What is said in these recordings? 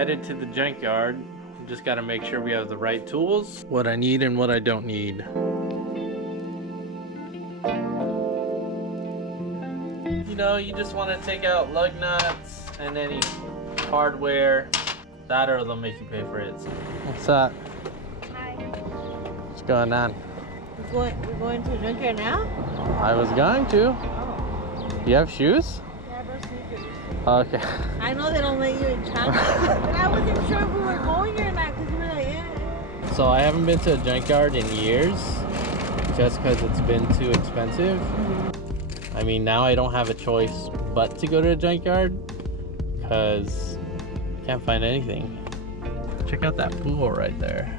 Headed to the junkyard. Just got to make sure we have the right tools, what I need and what I don't need. You know, you just want to take out lug nuts and any hardware. That or they'll make you pay for it. What's that? Hi. What's going on? We're going to the junkyard now? I was going to. Oh. You have shoes? Yeah, I brought sneakers. Okay. I know they don't let you in China, but I wasn't sure if we were going or not because you were like, yeah. So I haven't been to a junkyard in years just because it's been too expensive. I mean, now I don't have a choice but to go to a junkyard because I can't find anything. Check out that pool right there.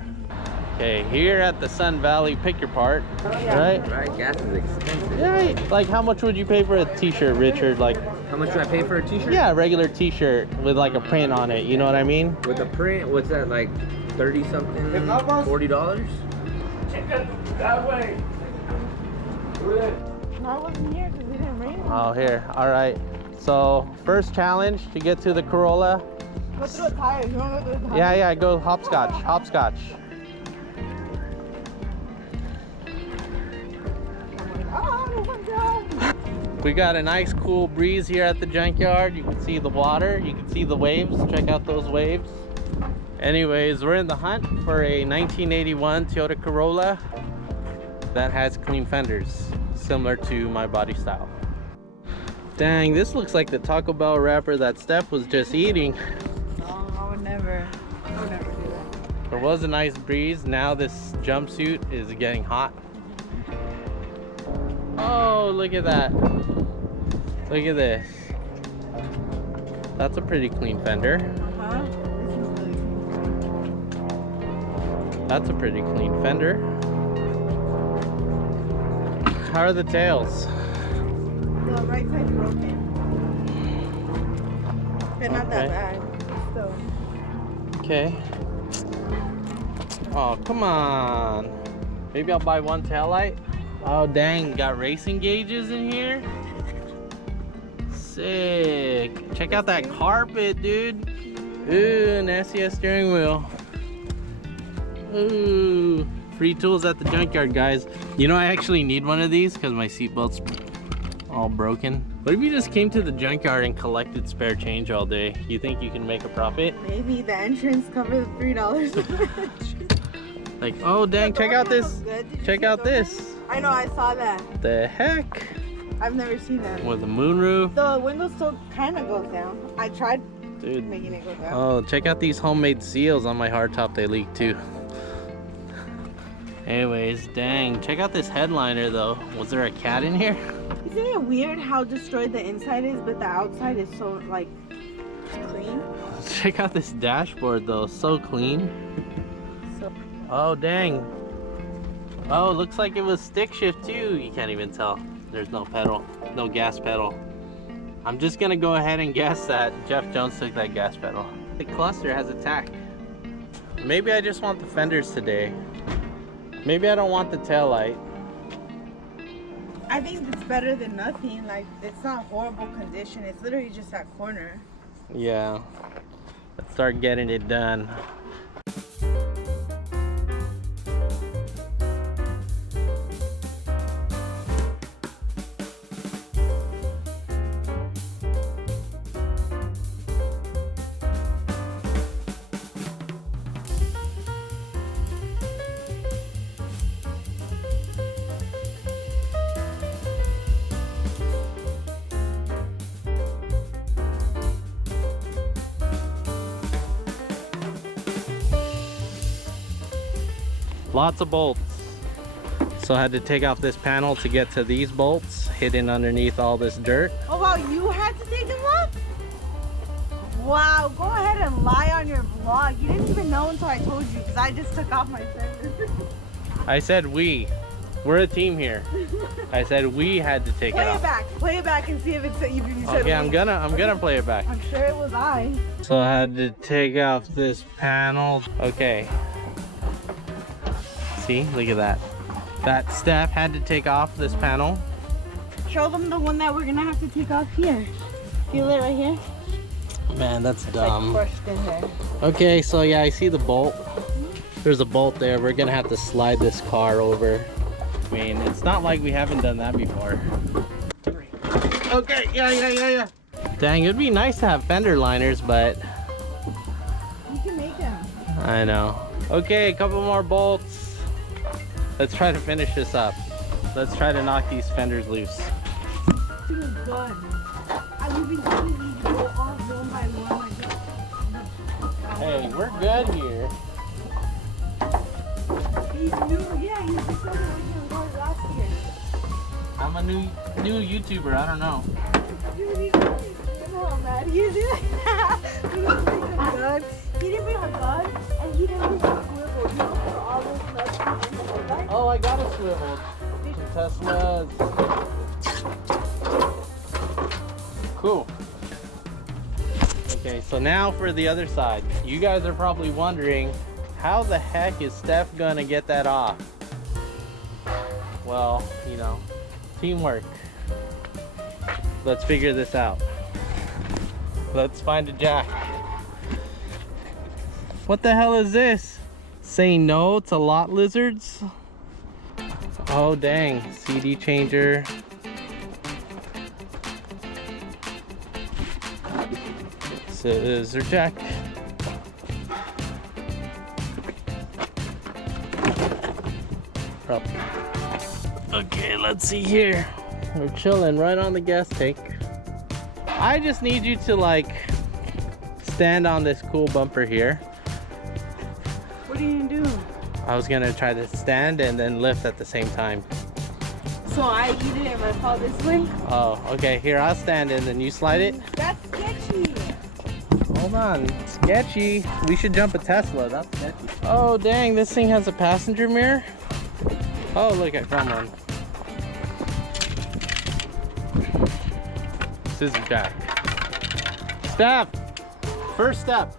Okay, here at the Sun Valley Pick Your Part, right? Right, gas is expensive. Yeah, like how much would you pay for a t-shirt, Richard? Like, how much do I pay for a t-shirt? yeah, a regular t-shirt with like a print on it, you know what I mean? With a print, what's that, like 30 something? $40? Check that way. No, I wasn't here because we didn't rain. Oh, here. All right. So first challenge to get to the Corolla. Go through a tire. You want to go through a tire? Yeah, yeah, go hopscotch, hopscotch. Oh my God. We got a nice cool breeze here at the junkyard. You can see the water, you can see the waves. Check out those waves. Anyways, we're in the hunt for a 1981 Toyota Corolla that has clean fenders, similar to my body style. Dang, this looks like the Taco Bell wrapper that Steph was just eating. Oh, I would never do that. There was a nice breeze. Now this jumpsuit is getting hot. Oh, look at that. Look at this. That's a pretty clean fender. Uh-huh. This is really cool. That's a pretty clean fender. How are the tails? The right side's broken. But not that Okay. bad. Still. Okay. Oh, come on. Maybe I'll buy one taillight. Oh, dang. Got racing gauges in here. Sick. Check out that carpet, dude. Ooh, an SES steering wheel. Ooh. Free tools at the junkyard, guys. You know, I actually need one of these because my seatbelt's all broken. What if you just came to the junkyard and collected spare change all day? You think you can make a profit? Maybe the entrance covered $3. Like, oh dang, check out this. Check out this. I know, I saw that. The heck? I've never seen that. With a moonroof. The window still kind of goes down. I tried Dude. making it go down. Oh, check out these homemade seals on my hardtop. They leak too. Anyways, dang. Check out this headliner though. Was there a cat in here? Isn't it weird how destroyed the inside is, but the outside is so, like, clean? Check out this dashboard though. So clean. So, Oh, dang. Oh, looks like it was stick shift too. You can't even tell. There's no pedal, no gas pedal. I'm just gonna go ahead and guess that Jeff Jones took that gas pedal. The cluster has a tack. Maybe I just want the fenders today. Maybe I don't want the taillight. I think it's better than nothing. Like, it's not horrible condition. It's literally just that corner. Yeah. Let's start getting it done. Lots of bolts. So I had to take off this panel to get to these bolts hidden underneath all this dirt. Oh, wow, you had to take them off? Wow, go ahead and lie on your vlog. You didn't even know until I told you, because I just took off my fender. I said we. We're a team here. I said we had to take it off. Play it back and see if it's if you said Okay, we. I'm gonna play it back. I'm sure it was I. So I had to take off this panel. Okay. See, look at that. That Steph had to take off this panel. Show them the one that we're gonna have to take off here. Feel it right here? Man, that's It's dumb. like crushed in there. Okay, so yeah, I see the bolt. There's a bolt there. We're gonna have to slide this car over. I mean, it's not like we haven't done that before. Okay, yeah. Dang, it'd be nice to have fender liners, but You can make them. I know. Okay, a couple more bolts. Let's try to finish this up. Let's try to knock these fenders loose. Feels good. We've been doing these go off one by one. Hey, we're good here. He's new. Yeah, he's just started working last year. I'm a new YouTuber, I don't know. Dude, he's mad. He didn't bring a gun. He didn't bring a gun, and he didn't bring a swivel. You know, for all those nuts in the motorbike. Oh, I got a swivel. Teslas. Cool. Okay, so now for the other side. You guys are probably wondering, how the heck is Steph gonna get that off? Well, you know, teamwork. Let's figure this out. Let's find a jack. What the hell is this? Say no to lot lizards? Oh dang, CD changer. Scissor jack. Okay, let's see here. We're chilling right on the gas tank. I just need you to like stand on this cool bumper here. What are you gonna do? I was gonna try to stand and then lift at the same time. So I eat it and I fall this way? Oh, okay, here I'll stand and then you slide it. That's sketchy. Hold on, sketchy. We should jump a Tesla, that's sketchy. Oh dang, this thing has a passenger mirror? Oh look, I found one. Scissor jack. Steph, first step,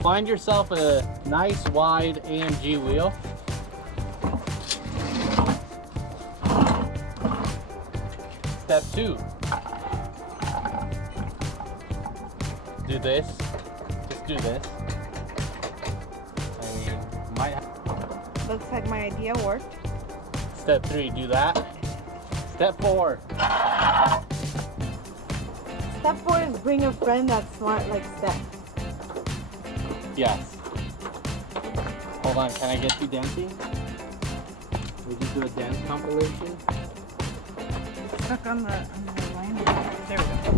find yourself a nice wide AMG wheel. Step 2, do this, just do this. I mean, might have. Looks like my idea worked. Step 3, do that. Step 4. Step 4 is bring a friend that's smart like Steph. Yes. Hold on, can I get you dancing? We just do a dance compilation. Stuck on the line. There we go.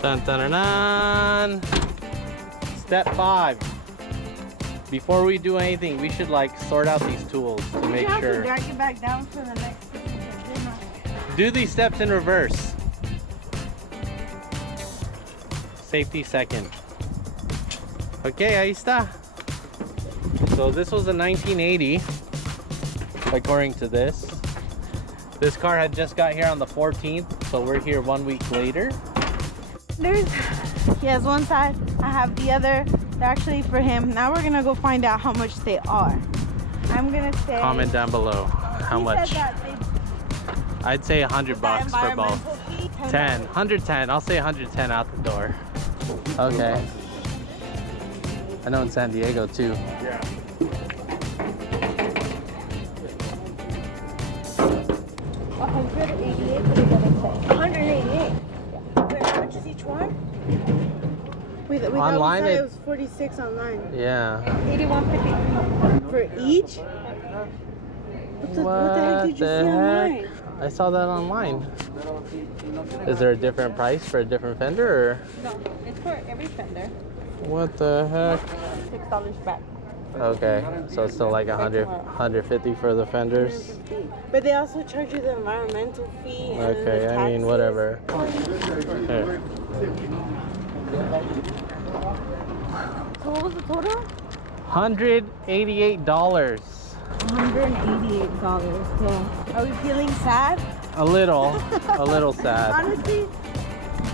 Dun dun dun dun. Step 5. Before we do anything, we should like sort out these tools to make You have to sure. drag it back down for the next one. Do these steps in reverse. Safety second. Okay, ahí está. So this was a 1980, according to this. This car had just got here on the 14th, so we're here 1 week later. He has one side, I have the other. They're actually for him. Now we're gonna go find out how much they are. I'm gonna say. Comment down below how he much. said that they, I'd say $100 for both. environmental fee, 10, 110. I'll say 110 out the door. Okay. I know in San Diego too. Yeah. $188, what are you gonna say? 188. Wait, how much is each one? We thought Online we said it- it was 46 online. Yeah. 81.50 for each. What the heck did you see online? I saw that online. Is there a different price for a different fender or? No, it's for every fender. What the heck? $6 back. Okay, so it's still like 100, 150 for the fenders. But they also charge you the environmental fee. And Okay, the I mean taxes. whatever. Here. So what was the total? $188. $188. Yeah. Are we feeling sad? A little sad. Honestly,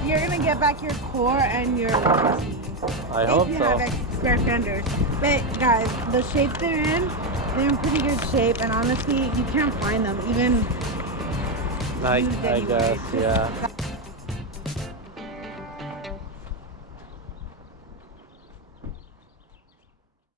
you're gonna get back your core and your warranty. I hope if you so. have spare fenders. But guys, the shape they're in pretty good shape, and honestly, you can't find them even. I used anyway. guess, yeah.